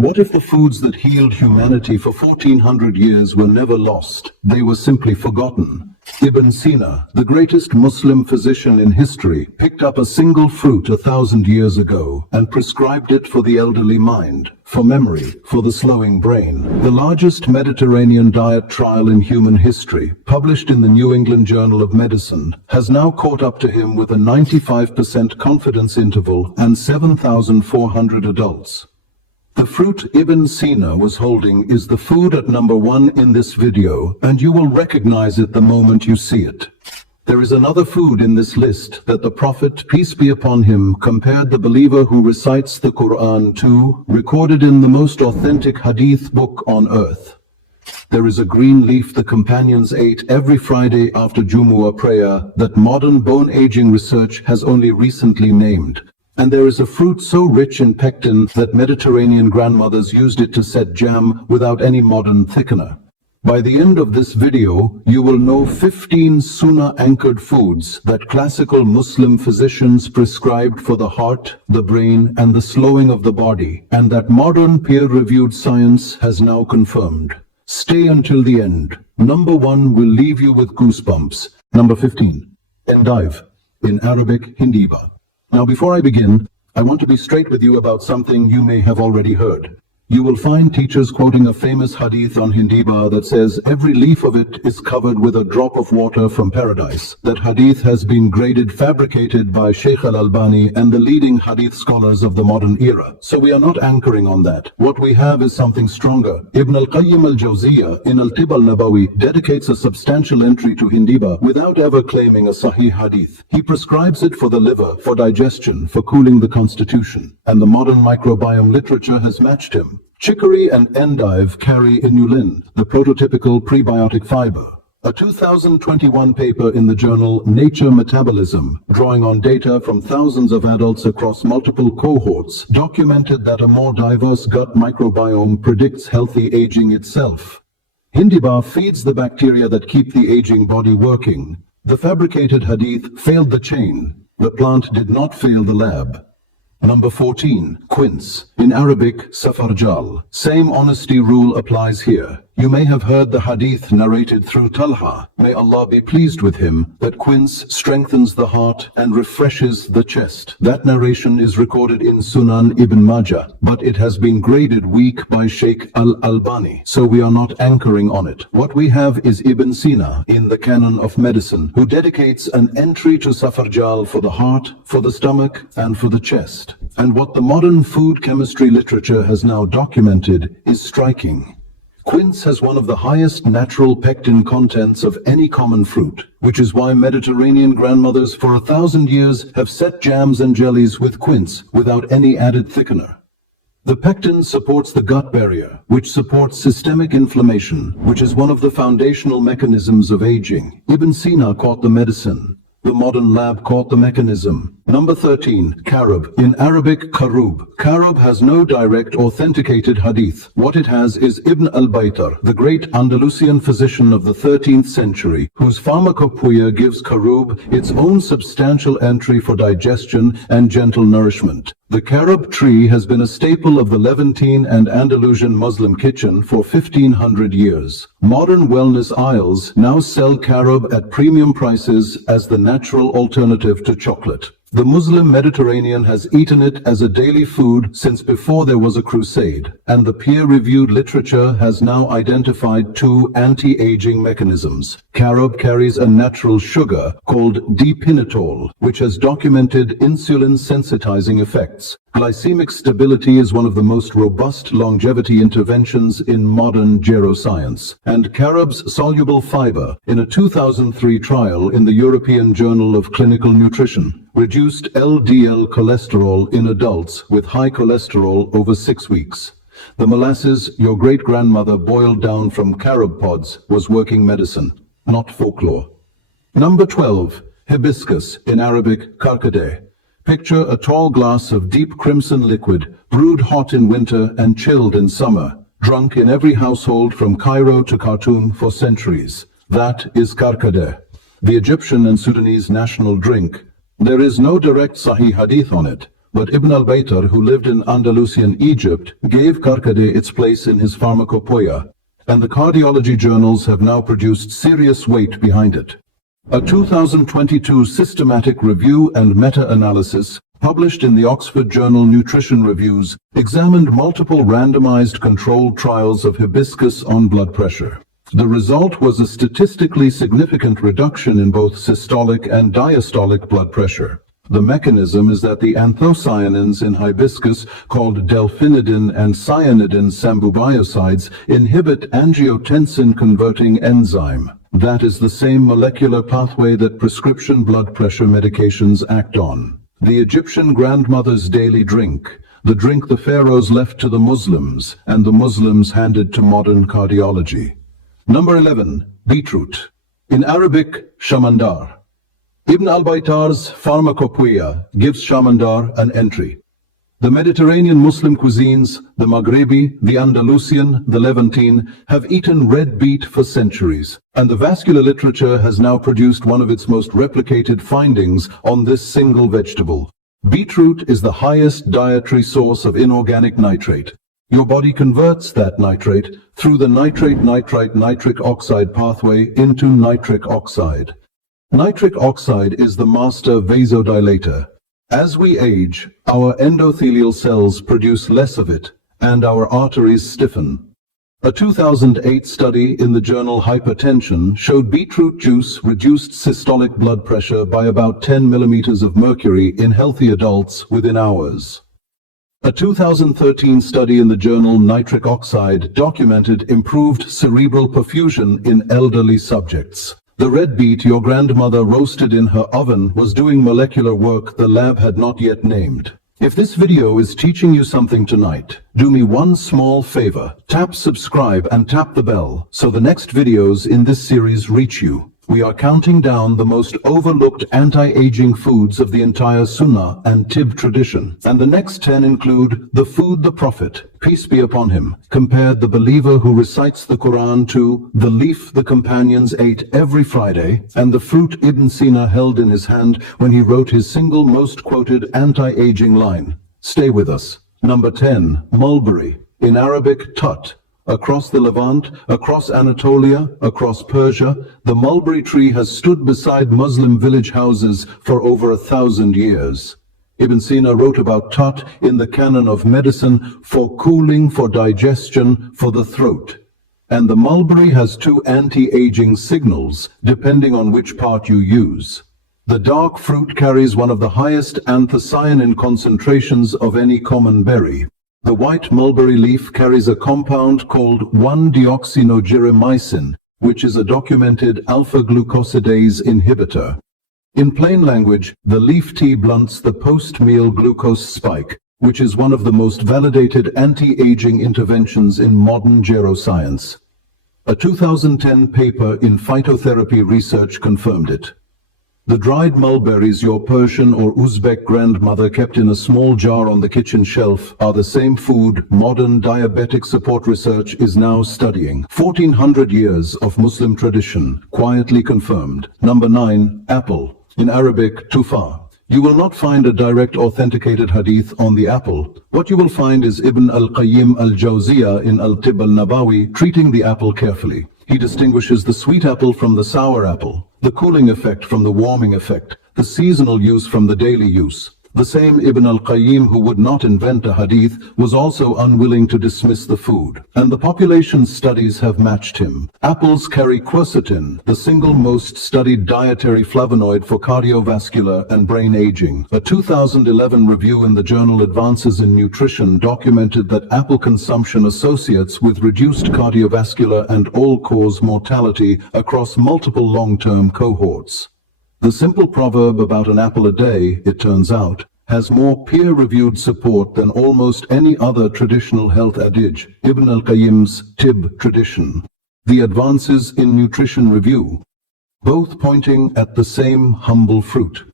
What if the foods that healed humanity for 1400 years were never lost? They were simply forgotten. Ibn Sina, the greatest Muslim physician in history, picked up a single fruit 1,000 years ago and prescribed it for the elderly mind, for memory, for the slowing brain. The largest Mediterranean diet trial in human history, published in the New England Journal of Medicine, has now caught up to him with a 95% confidence interval and 7,400 adults. The fruit Ibn Sina was holding is the food at number 1 in this video, and you will recognize it the moment you see it. There is another food in this list that the Prophet, peace be upon him, compared the believer who recites the Quran to, recorded in the most authentic hadith book on earth. There is a green leaf the companions ate every Friday after Jumu'ah prayer that modern bone aging research has only recently named. And there is a fruit so rich in pectin that Mediterranean grandmothers used it to set jam without any modern thickener. By the end of this video, you will know 15 Sunnah-anchored foods that classical Muslim physicians prescribed for the heart, the brain, and the slowing of the body, and that modern peer-reviewed science has now confirmed. Stay until the end. Number 1 will leave you with goosebumps. Number 15. Endive, in Arabic, Hindiba. Now before I begin, I want to be straight with you about something you may have already heard. You will find teachers quoting a famous hadith on Hindiba that says every leaf of it is covered with a drop of water from paradise. That hadith has been graded fabricated by Sheikh al-Albani and the leading hadith scholars of the modern era. So we are not anchoring on that. What we have is something stronger. Ibn al-Qayyim al-Jawziyya in al-Tib al-Nabawi dedicates a substantial entry to Hindiba without ever claiming a Sahih hadith. He prescribes it for the liver, for digestion, for cooling the constitution. And the modern microbiome literature has matched him. Chicory and endive carry inulin, the prototypical prebiotic fiber. A 2021 paper in the journal Nature Metabolism, drawing on data from thousands of adults across multiple cohorts, documented that a more diverse gut microbiome predicts healthy aging itself. Hindiba feeds the bacteria that keep the aging body working. The fabricated hadith failed the chain. The plant did not fail the lab. Number 14. Quince, in Arabic, safarjal. Same honesty rule applies here. You may have heard the hadith narrated through Talha, may Allah be pleased with him, that quince strengthens the heart and refreshes the chest. That narration is recorded in Sunan Ibn Majah, but it has been graded weak by Sheikh al-Albani, so we are not anchoring on it. What we have is Ibn Sina in the Canon of Medicine, who dedicates an entry to safarjal for the heart, for the stomach, and for the chest. And what the modern food chemistry literature has now documented is striking. Quince has one of the highest natural pectin contents of any common fruit, which is why Mediterranean grandmothers for 1,000 years have set jams and jellies with quince without any added thickener. The pectin supports the gut barrier, which supports systemic inflammation, which is one of the foundational mechanisms of aging. Ibn Sina caught the medicine. The modern lab caught the mechanism. Number 13. Carob, in Arabic, karub. Carob has no direct authenticated hadith. What it has is Ibn al-Baytar, the great Andalusian physician of the 13th century, whose pharmacopoeia gives karub its own substantial entry for digestion and gentle nourishment. The carob tree has been a staple of the Levantine and Andalusian Muslim kitchen for 1,500 years. Modern wellness aisles now sell carob at premium prices as the natural alternative to chocolate. The Muslim Mediterranean has eaten it as a daily food since before there was a crusade, and the peer-reviewed literature has now identified 2 anti-aging mechanisms. Carob carries a natural sugar called dipinitol, which has documented insulin-sensitizing effects. Glycemic stability is one of the most robust longevity interventions in modern geroscience, and carob's soluble fiber, in a 2003 trial in the European Journal of Clinical Nutrition, reduced LDL cholesterol in adults with high cholesterol over 6 weeks. The molasses your great-grandmother boiled down from carob pods was working medicine, not folklore. Number 12. Hibiscus, in Arabic, karkadeh. Picture a tall glass of deep crimson liquid, brewed hot in winter and chilled in summer, drunk in every household from Cairo to Khartoum for centuries. That is karkadeh, the Egyptian and Sudanese national drink. There is no direct Sahih hadith on it, but Ibn al-Baytar, who lived in Andalusian Egypt, gave karkade its place in his pharmacopoeia, and the cardiology journals have now produced serious weight behind it. A 2022 systematic review and meta-analysis published in the Oxford Journal Nutrition Reviews examined multiple randomized controlled trials of hibiscus on blood pressure. The result was a statistically significant reduction in both systolic and diastolic blood pressure. The mechanism is that the anthocyanins in hibiscus, called delphinidin and cyanidin sambubiosides, inhibit angiotensin-converting enzyme. That is the same molecular pathway that prescription blood pressure medications act on. The Egyptian grandmother's daily drink, the drink the pharaohs left to the Muslims, and the Muslims handed to modern cardiology. Number 11. Beetroot. In Arabic, shamandar. Ibn al-Baytar's Pharmacopoeia gives shamandar an entry. The Mediterranean Muslim cuisines, the Maghrebi, the Andalusian, the Levantine, have eaten red beet for centuries, and the vascular literature has now produced one of its most replicated findings on this single vegetable. Beetroot is the highest dietary source of inorganic nitrate. Your body converts that nitrate through the nitrate-nitrite-nitric oxide pathway into nitric oxide. Nitric oxide is the master vasodilator. As we age, our endothelial cells produce less of it, and our arteries stiffen. A 2008 study in the journal Hypertension showed beetroot juice reduced systolic blood pressure by about 10 millimeters of mercury in healthy adults within hours. A 2013 study in the journal Nitric Oxide documented improved cerebral perfusion in elderly subjects. The red beet your grandmother roasted in her oven was doing molecular work the lab had not yet named. If this video is teaching you something tonight, do me one small favor. Tap subscribe and tap the bell so the next videos in this series reach you. We are counting down the most overlooked anti-aging foods of the entire Sunnah and Tib tradition. And the next 10 include the food the Prophet, peace be upon him, compared the believer who recites the Quran to the leaf the companions ate every Friday, and the fruit Ibn Sina held in his hand when he wrote his single most quoted anti-aging line. Stay with us. Number 10. Mulberry. In Arabic, tut. Across the Levant, across Anatolia, across Persia, the mulberry tree has stood beside Muslim village houses for over 1,000 years. Ibn Sina wrote about tut in the canon of medicine for cooling, for digestion, for the throat. And the mulberry has two anti-aging signals, depending on which part you use. The dark fruit carries one of the highest anthocyanin concentrations of any common berry. The white mulberry leaf carries a compound called 1-deoxynogeremycin, which is a documented alpha-glucosidase inhibitor. In plain language, the leaf tea blunts the post-meal glucose spike, which is one of the most validated anti-aging interventions in modern geroscience. A 2010 paper in Phytotherapy Research confirmed it. The dried mulberries your Persian or Uzbek grandmother kept in a small jar on the kitchen shelf are the same food modern diabetic support research is now studying. 1400 years of Muslim tradition, quietly confirmed. Number 9. Apple. In Arabic, tufa. You will not find a direct authenticated hadith on the apple. What you will find is Ibn al-Qayyim al-Jawziyah in Al-Tib al-Nabawi treating the apple carefully. He distinguishes the sweet apple from the sour apple, the cooling effect from the warming effect, the seasonal use from the daily use. The same Ibn al-Qayyim who would not invent a hadith was also unwilling to dismiss the food, and the population studies have matched him. Apples carry quercetin, the single most studied dietary flavonoid for cardiovascular and brain aging. A 2011 review in the journal Advances in Nutrition documented that apple consumption associates with reduced cardiovascular and all-cause mortality across multiple long-term cohorts. The simple proverb about an apple a day, it turns out, has more peer-reviewed support than almost any other traditional health adage, Ibn al-Qayyim's Tib tradition. The Advances in Nutrition Review, both pointing at the same humble fruit.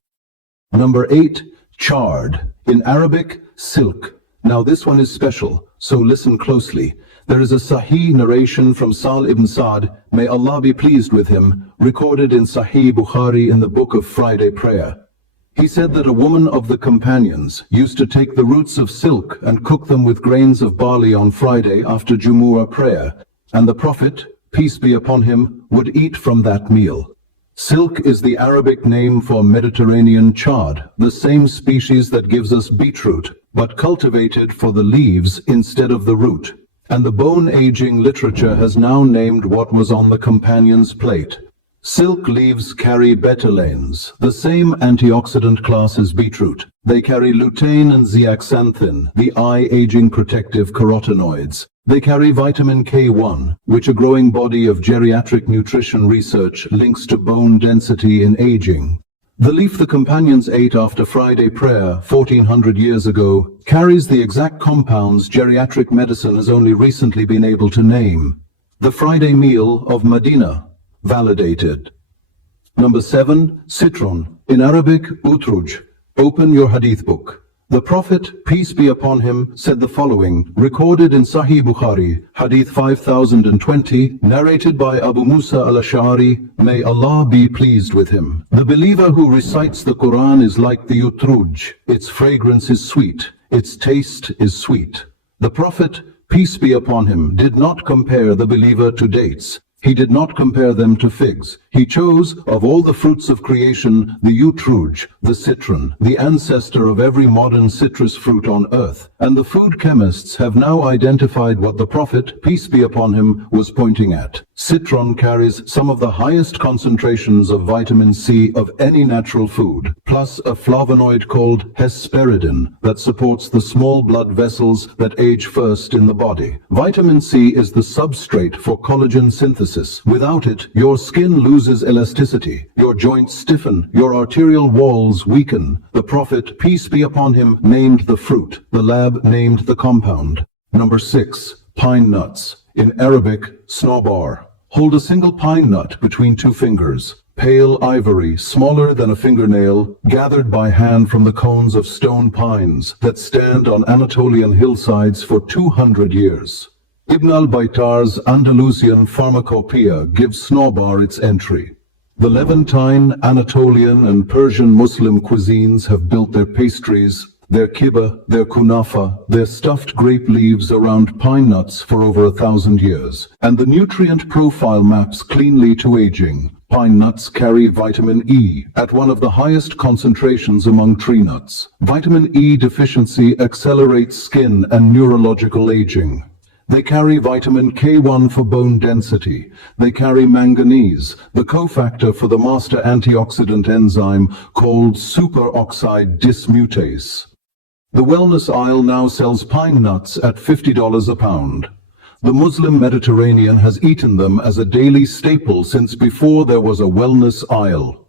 Number 8. Chard. In Arabic, silk. Now this one is special, so listen closely. There is a Sahih narration from Sal ibn Sa'd, may Allah be pleased with him, recorded in Sahih Bukhari in the book of Friday prayer. He said that a woman of the companions used to take the roots of silk and cook them with grains of barley on Friday after Jumu'ah prayer, and the Prophet, peace be upon him, would eat from that meal. Silk is the Arabic name for Mediterranean chard, the same species that gives us beetroot, but cultivated for the leaves instead of the root. And the bone aging literature has now named what was on the companion's plate. Silk leaves carry betalains, the same antioxidant class as beetroot. They carry lutein and zeaxanthin, the eye-aging protective carotenoids. They carry vitamin K1, which a growing body of geriatric nutrition research links to bone density in aging. The leaf the companions ate after Friday prayer 1400 years ago carries the exact compounds geriatric medicine has only recently been able to name. The Friday meal of Medina. Validated. Number 7. Citron. In Arabic, utruj. Open your hadith book. The Prophet, peace be upon him, said the following, recorded in Sahih Bukhari, Hadith 5020, narrated by Abu Musa al-Ash'ari, may Allah be pleased with him. The believer who recites the Quran is like the utruj. Its fragrance is sweet. Its taste is sweet. The Prophet, peace be upon him, did not compare the believer to dates. He did not compare them to figs. He chose, of all the fruits of creation, the utruj, the citron, the ancestor of every modern citrus fruit on earth. And the food chemists have now identified what the Prophet, peace be upon him, was pointing at. Citron carries some of the highest concentrations of vitamin C of any natural food, plus a flavonoid called hesperidin that supports the small blood vessels that age first in the body. Vitamin C is the substrate for collagen synthesis. Without it, your skin loses elasticity, your joints stiffen, your arterial walls weaken. The Prophet, peace be upon him, named the fruit. The lab named the compound. Number 6. Pine nuts. In Arabic, snowbar. Hold a single pine nut between two fingers. Pale ivory, smaller than a fingernail, gathered by hand from the cones of stone pines that stand on Anatolian hillsides for 200 years. Ibn al-Baytar's Andalusian Pharmacopoeia gives snowbar its entry. The Levantine, Anatolian, and Persian Muslim cuisines have built their pastries, their kibbeh, their kunafa, their stuffed grape leaves around pine nuts for over 1,000 years. And the nutrient profile maps cleanly to aging. Pine nuts carry vitamin E at one of the highest concentrations among tree nuts. Vitamin E deficiency accelerates skin and neurological aging. They carry vitamin K1 for bone density. They carry manganese, the cofactor for the master antioxidant enzyme called superoxide dismutase. The wellness aisle now sells pine nuts at $50 a pound. The Muslim Mediterranean has eaten them as a daily staple since before there was a wellness aisle.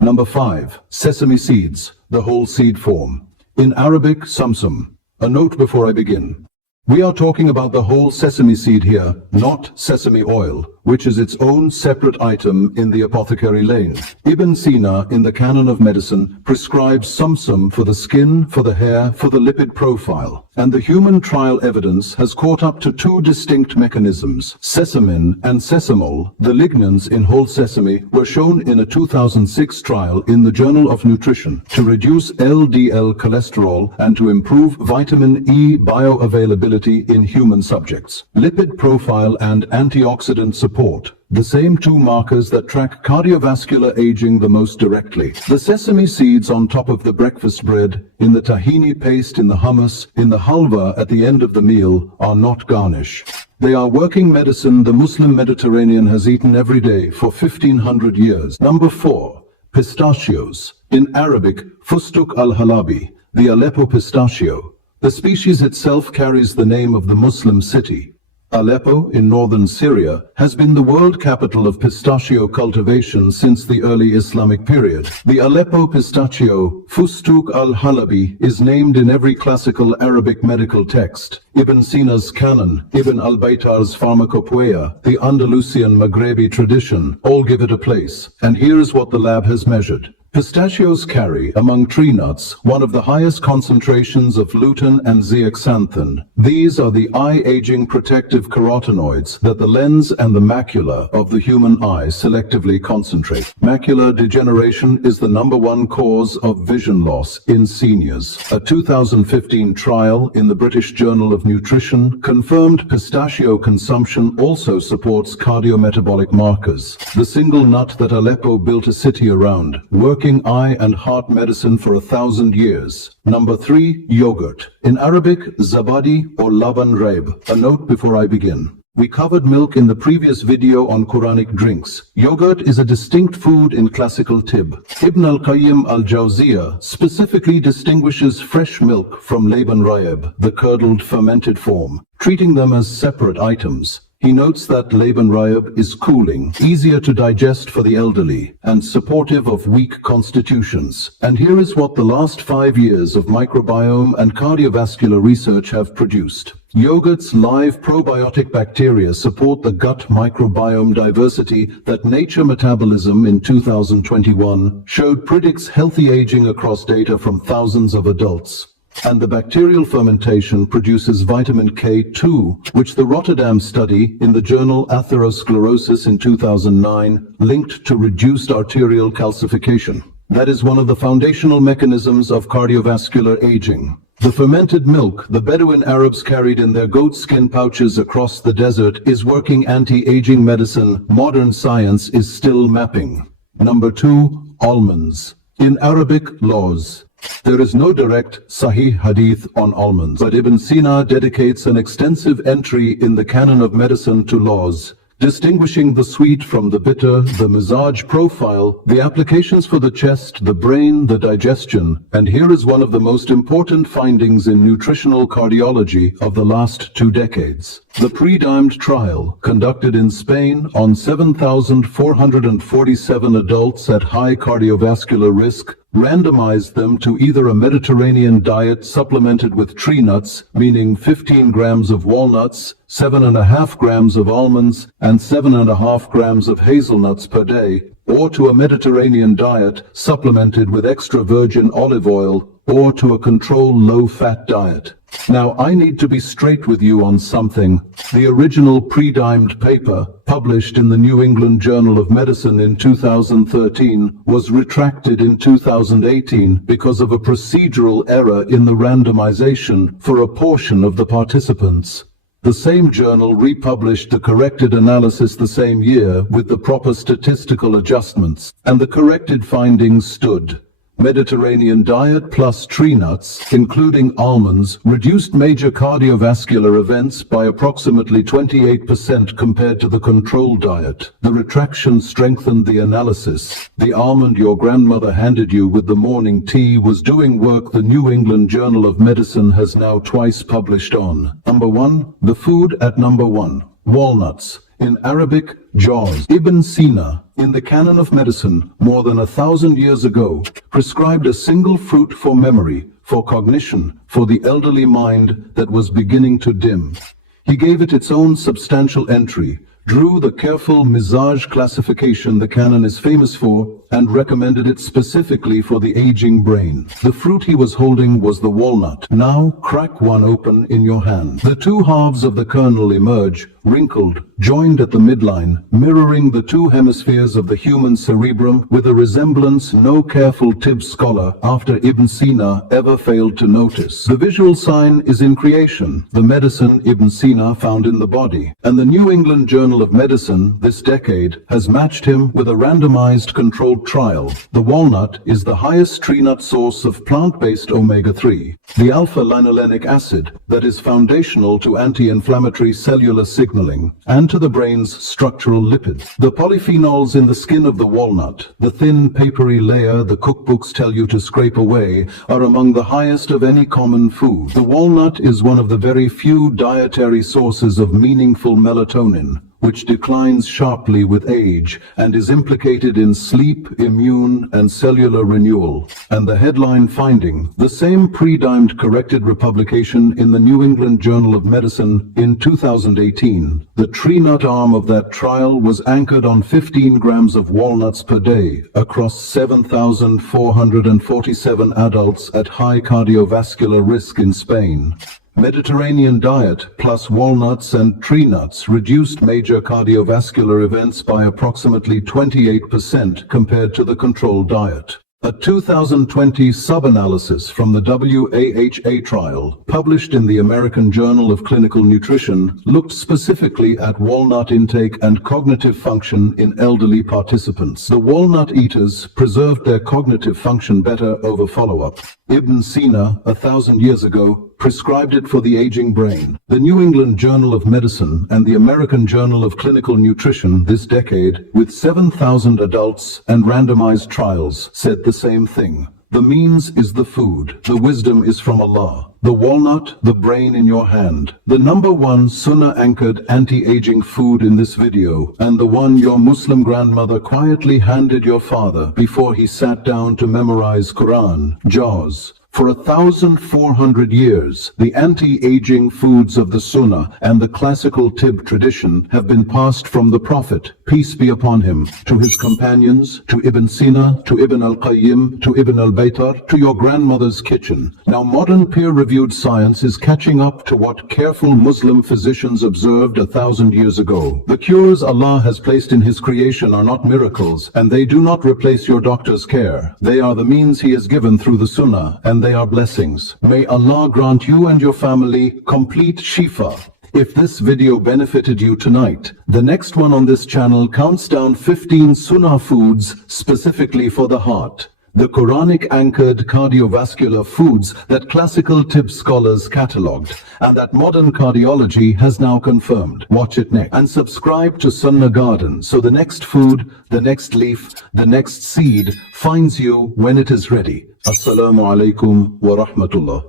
Number 5. Sesame seeds, the whole seed form. In Arabic, samsum. A note before I begin. We are talking about the whole sesame seed here, not sesame oil, which is its own separate item in the apothecary lane. Ibn Sina, in the Canon of Medicine, prescribes samsum for the skin, for the hair, for the lipid profile. And the human trial evidence has caught up to two distinct mechanisms. Sesamin and sesamol, the lignans in whole sesame, were shown in a 2006 trial in the Journal of Nutrition to reduce LDL cholesterol and to improve vitamin E bioavailability in human subjects. Lipid profile and antioxidant support, the same two markers that track cardiovascular aging the most directly. The sesame seeds on top of the breakfast bread, in the tahini paste, in the hummus, in the halwa at the end of the meal, are not garnish. They are working medicine the Muslim Mediterranean has eaten every day for 1500 years. Number 4. Pistachios. In Arabic, fustuk al-halabi, the Aleppo pistachio. The species itself carries the name of the Muslim city. Aleppo, in northern Syria, has been the world capital of pistachio cultivation since the early Islamic period. The Aleppo pistachio, Fustuk al-Halabi, is named in every classical Arabic medical text. Ibn Sina's Canon, Ibn al-Baytar's Pharmacopoeia, the Andalusian Maghrebi tradition, all give it a place. And here is what the lab has measured. Pistachios carry, among tree nuts, one of the highest concentrations of lutein and zeaxanthin. These are the eye-aging protective carotenoids that the lens and the macula of the human eye selectively concentrate. Macular degeneration is the #1 cause of vision loss in seniors. A 2015 trial in the British Journal of Nutrition confirmed pistachio consumption also supports cardiometabolic markers. The single nut that Aleppo built a city around, working eye and heart medicine for 1,000 years. Number 3, yogurt. In Arabic, zabadi or laban raib. A note before I begin. We covered milk in the previous video on Quranic drinks. Yogurt is a distinct food in classical tib. Ibn al-Qayyim al-Jawziyah specifically distinguishes fresh milk from laban raib, the curdled fermented form, treating them as separate items. He notes that laban raib is cooling, easier to digest for the elderly, and supportive of weak constitutions. And here is what the last 5 years of microbiome and cardiovascular research have produced. Yogurt's live probiotic bacteria support the gut microbiome diversity that Nature Metabolism in 2021 showed predicts healthy aging across data from thousands of adults. And the bacterial fermentation produces vitamin K2, which the Rotterdam study in the journal Atherosclerosis in 2009 linked to reduced arterial calcification. That is one of the foundational mechanisms of cardiovascular aging. The fermented milk the Bedouin Arabs carried in their goatskin pouches across the desert is working anti-aging medicine modern science is still mapping. Number 2, almonds. In Arabic, laws. There is no direct Sahih hadith on almonds, but Ibn Sina dedicates an extensive entry in the canon of medicine to laws, distinguishing the sweet from the bitter, the mizaj profile, the applications for the chest, the brain, the digestion, and here is one of the most important findings in nutritional cardiology of the last 2 decades. The pre-dimed trial, conducted in Spain on 7,447 adults at high cardiovascular risk, randomized them to either a Mediterranean diet supplemented with tree nuts, meaning 15 grams of walnuts, 7.5 grams of almonds, and 7.5 grams of hazelnuts per day, or to a Mediterranean diet supplemented with extra virgin olive oil, or to a controlled low-fat diet. Now, I need to be straight with you on something. The original pre-dimed paper, published in the New England Journal of Medicine in 2013, was retracted in 2018 because of a procedural error in the randomization for a portion of the participants. The same journal republished the corrected analysis the same year with the proper statistical adjustments, and the corrected findings stood. Mediterranean diet plus tree nuts, including almonds, reduced major cardiovascular events by approximately 28% compared to the control diet. The retraction strengthened the analysis. The almond your grandmother handed you with the morning tea was doing work the New England Journal of Medicine has now twice published on. Number 1, the food at number 1. Walnuts. In Arabic, jaws. Ibn Sina, in the canon of medicine, more than 1,000 years ago, prescribed a single fruit for memory, for cognition, for the elderly mind that was beginning to dim. He gave it its own substantial entry, drew the careful mizaj classification the canon is famous for, and recommended it specifically for the aging brain. The fruit he was holding was the walnut. Now crack one open in your hand. The 2 halves of the kernel emerge, wrinkled, joined at the midline, mirroring the 2 hemispheres of the human cerebrum with a resemblance no careful tib scholar after Ibn Sina ever failed to notice. The visual sign is in creation, the medicine Ibn Sina found in the body, and the New England Journal of Medicine this decade has matched him with a randomized controlled trial. The walnut is the highest tree nut source of plant-based omega-3, the alpha-linolenic acid that is foundational to anti-inflammatory cellular signaling and to the brain's structural lipids. The polyphenols in the skin of the walnut, the thin papery layer the cookbooks tell you to scrape away, are among the highest of any common food. The walnut is one of the very few dietary sources of meaningful melatonin, which declines sharply with age and is implicated in sleep, immune, and cellular renewal. And the headline finding, the same pre-dimed corrected republication in the New England Journal of Medicine in 2018. The tree nut arm of that trial was anchored on 15 grams of walnuts per day across 7,447 adults at high cardiovascular risk in Spain. Mediterranean diet plus walnuts and tree nuts reduced major cardiovascular events by approximately 28% compared to the control diet. A 2020 sub-analysis from the WAHA trial, published in the American Journal of Clinical Nutrition, looked specifically at walnut intake and cognitive function in elderly participants. The walnut eaters preserved their cognitive function better over follow-up. Ibn Sina, 1,000 years ago, prescribed it for the aging brain. The New England Journal of Medicine and the American Journal of Clinical Nutrition this decade, with 7,000 adults and randomized trials, said the same thing. The means is the food. The wisdom is from Allah. The walnut, the brain in your hand. The number one sunnah-anchored anti-aging food in this video, and the one your Muslim grandmother quietly handed your father before he sat down to memorize Quran, Jaws. For 1,400 years, the anti-aging foods of the Sunnah and the classical Tib tradition have been passed from the Prophet, peace be upon him, to his companions, to Ibn Sina, to Ibn al-Qayyim, to Ibn al-Baytar, to your grandmother's kitchen. Now modern peer-reviewed science is catching up to what careful Muslim physicians observed 1,000 years ago. The cures Allah has placed in His creation are not miracles, and they do not replace your doctor's care. They are the means He has given through the Sunnah, and they are blessings. May Allah grant you and your family complete shifa. If this video benefited you tonight, the next one on this channel counts down 15 Sunnah foods specifically for the heart. The Quranic anchored cardiovascular foods that classical Tib scholars catalogued and that modern cardiology has now confirmed. Watch it next and subscribe to Sunnah Garden so the next food, the next leaf, the next seed finds you when it is ready. Assalamu alaikum wa rahmatullah.